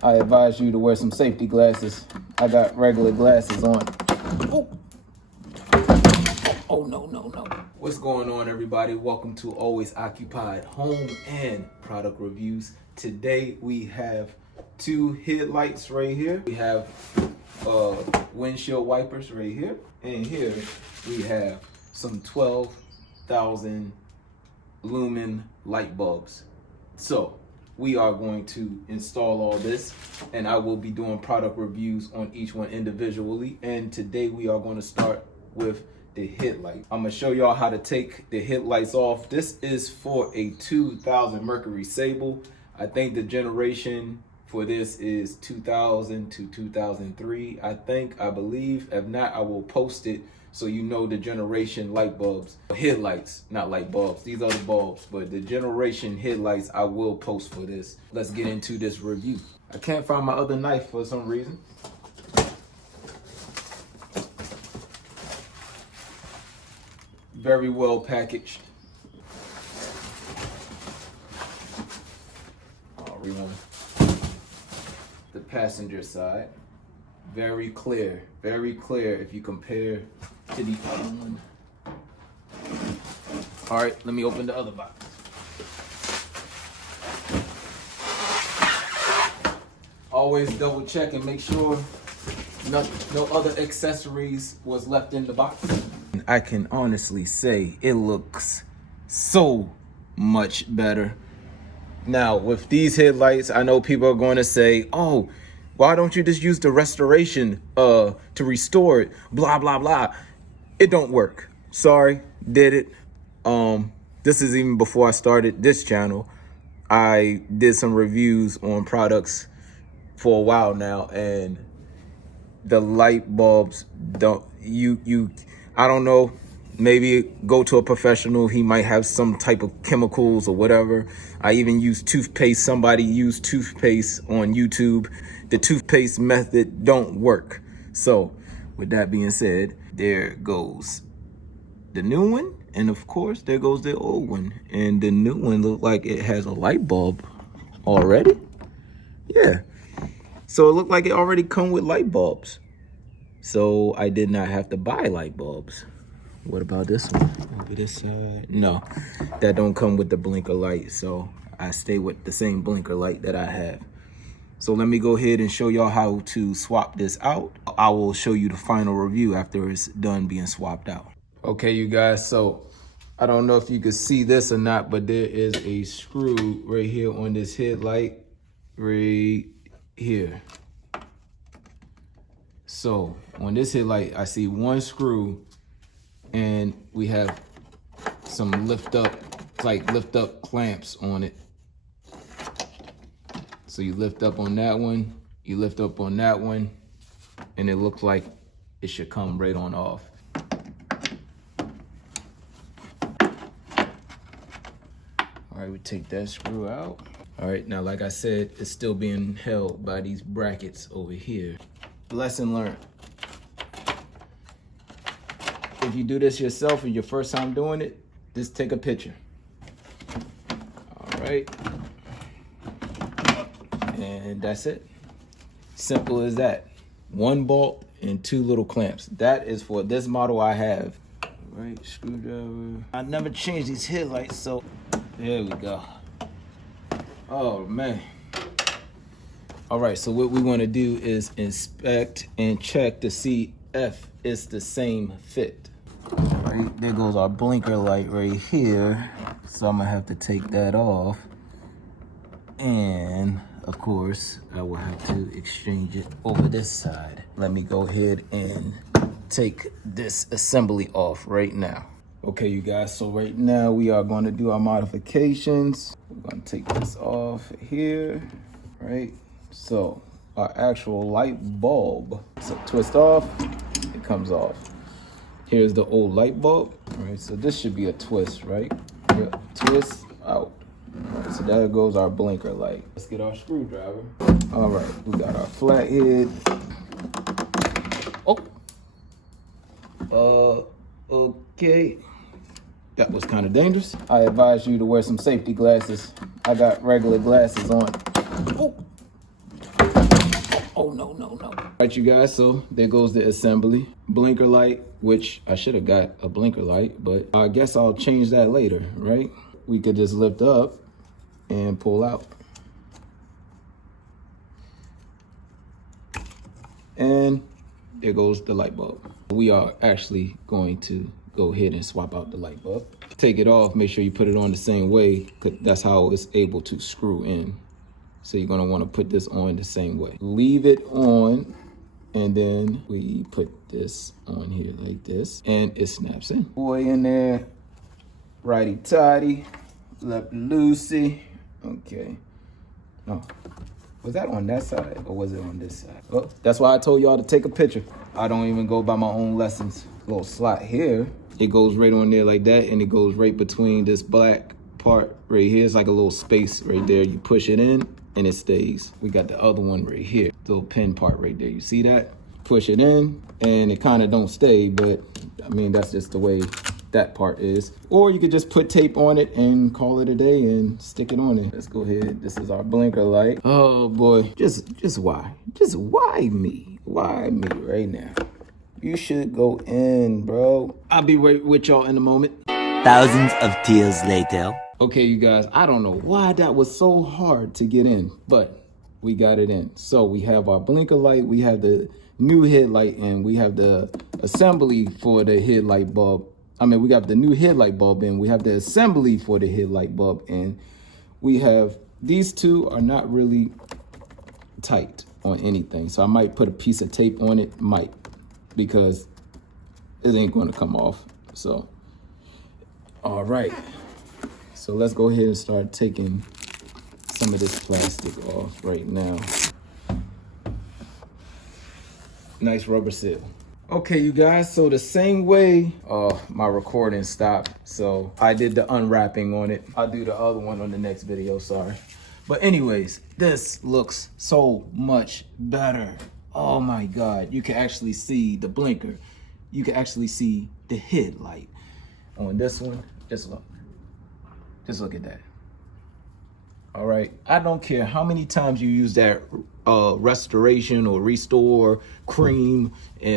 I advise you to wear some safety glasses. I got regular glasses on. Oh, oh no. What's going on, everybody? Welcome to Always Occupied Home and Product Reviews. Today we have two headlights right here. We have windshield wipers right here. And here we have some 12,000 lumen light bulbs. So we are going to install all this, and I will be doing product reviews on each one individually. And today we are going to start with the headlight. I'm gonna show y'all how to take the headlights off. This is for a 2000 Mercury Sable. I think the generation for this is 2000 to 2003. I believe. If not, I will post it so you know the generation light bulbs. Headlights, not light bulbs. These are the bulbs, but the generation headlights I will post for this. Let's get into this review. I can't find my other knife for some reason. Very well packaged. I'll rewind. The passenger side, very clear if you compare to the other one. All right, let me open the other box. Always double check and make sure no other accessories was left in the box. I can honestly say it looks so much better. Now, with these headlights, I know people are going to say, oh, why don't you just use the restoration to restore it? Blah, blah, blah. It don't work. Sorry, did it. This is even before I started this channel. I did some reviews on products for a while now, and the light bulbs I don't know, maybe go to a professional. He might have some type of chemicals or whatever. I even use toothpaste. Somebody used toothpaste on YouTube. The toothpaste method don't work. So with that being said, there goes the new one. And of course, there goes the old one. And the new one looked like it has a light bulb already. Yeah. So it looked like it already come with light bulbs. So I did not have to buy light bulbs. What about this one? Over this side? No, that don't come with the blinker light. So I stay with the same blinker light that I have. So let me go ahead and show y'all how to swap this out. I will show you the final review after it's done being swapped out. Okay, you guys, so I don't know if you can see this or not, but there is a screw right here on this headlight right here. So on this headlight, I see one screw, and we have some lift up clamps on it. So you lift up on that one, you lift up on that one, and it looks like it should come right on off. All right, we take that screw out. All right, now like I said, it's still being held by these brackets over here. Lesson learned. If you do this yourself or your first time doing it, just take a picture. All right. And that's it. Simple as that. One bolt and two little clamps. That is for this model I have. All right, screwdriver. I never changed these headlights, so there we go. Oh, man. All right, so what we want to do is inspect and check to see if it's the same fit. All right, there goes our blinker light right here. So I'm gonna have to take that off. And of course, I will have to exchange it over this side. Let me go ahead and take this assembly off right now. Okay, you guys, so right now we are going to do our modifications. We're going to take this off here, right? So our actual light bulb, so twist off, it comes off. Here's the old light bulb. All right, so this should be a twist, right? Yeah, twist out. All right, so there goes our blinker light. Let's get our screwdriver. All right, we got our flathead. Oh, okay. That was kind of dangerous. I advise you to wear some safety glasses. I got regular glasses on. Oh. Oh, no, no, no. All right, you guys, so there goes the assembly. Blinker light, which I should have got a blinker light, but I guess I'll change that later, right? We could just lift up and pull out. And there goes the light bulb. We are actually going to go ahead and swap out the light bulb. Take it off, make sure you put it on the same way, because that's how it's able to screw in. So you're gonna wanna put this on the same way. Leave it on, and then we put this on here like this, and it snaps in. Boy in there, righty-tighty, lefty-loosey. Okay. No, was that on that side or was it on this side? Oh, that's why I told y'all to take a picture. I don't even go by my own lessons. Little slot here. It goes right on there like that, and it goes right between this black part right here. It's like a little space right there. You push it in and it stays. We got the other one right here, little pin part right there. You see that? Push it in and it kind of don't stay, but I mean, that's just the way that part is. Or you could just put tape on it and call it a day and stick it on it. Let's go ahead. This is our blinker light. Oh boy, just why? Just why me? Why me right now? You should go in, bro. I'll be right with y'all in a moment. Thousands of tears later. Okay, you guys, I don't know why that was so hard to get in, but we got it in. So we have our blinker light, we have the new headlight, and we have the assembly for the headlight bulb. I mean, we got the new headlight bulb in, we have the assembly for the headlight bulb, and we have, these two are not really tight on anything. So I might put a piece of tape on it, because it ain't gonna come off, so. All right, so let's go ahead and start taking some of this plastic off right now. Nice rubber seal. Okay, you guys, so the same way, my recording stopped, so I did the unwrapping on it. I'll do the other one on the next video, sorry. But anyways, this looks so much better. Oh my God, you can actually see the blinker. You can actually see the headlight. On this one, just look at that. All right, I don't care how many times you use that restoration or restore cream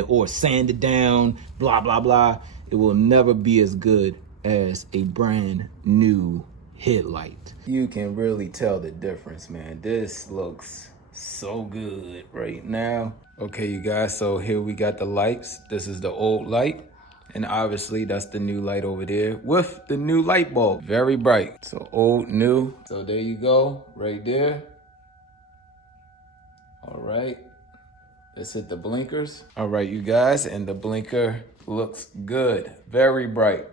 or sand it down, blah, blah, blah. It will never be as good as a brand new headlight. You can really tell the difference, man. This looks so good right now. Okay, you guys, so here we got the lights. This is the old light. And obviously that's the new light over there with the new light bulb. Very bright. So old, new. So there you go, right there. All right, let's hit the blinkers. All right, you guys, and the blinker looks good. Very bright.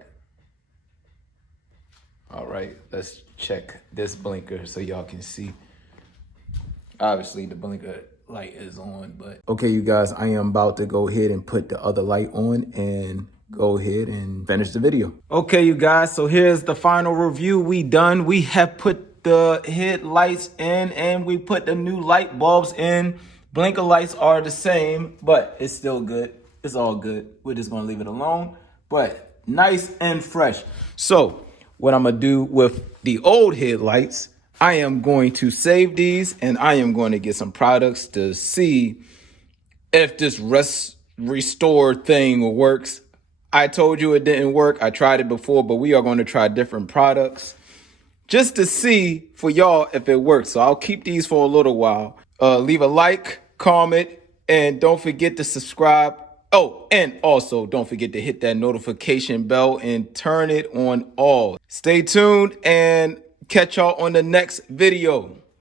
All right, let's check this blinker so y'all can see. Obviously the blinker light is on, but. Okay, you guys, I am about to go ahead and put the other light on and go ahead and finish the video. Okay, you guys, so here's the final review. We done. We have put the headlights in and we put the new light bulbs in. Blinker lights are the same, but it's still good. It's all good. We're just gonna leave it alone, but nice and fresh. So what I'm gonna do with the old headlights, I am going to save these and I am going to get some products to see if this restore thing works. I told you it didn't work. I tried it before, but we are going to try different products just to see for y'all if it works. So I'll keep these for a little while. Leave a like, comment, and don't forget to subscribe. Oh, and also don't forget to hit that notification bell and turn it on all. Stay tuned and catch y'all on the next video.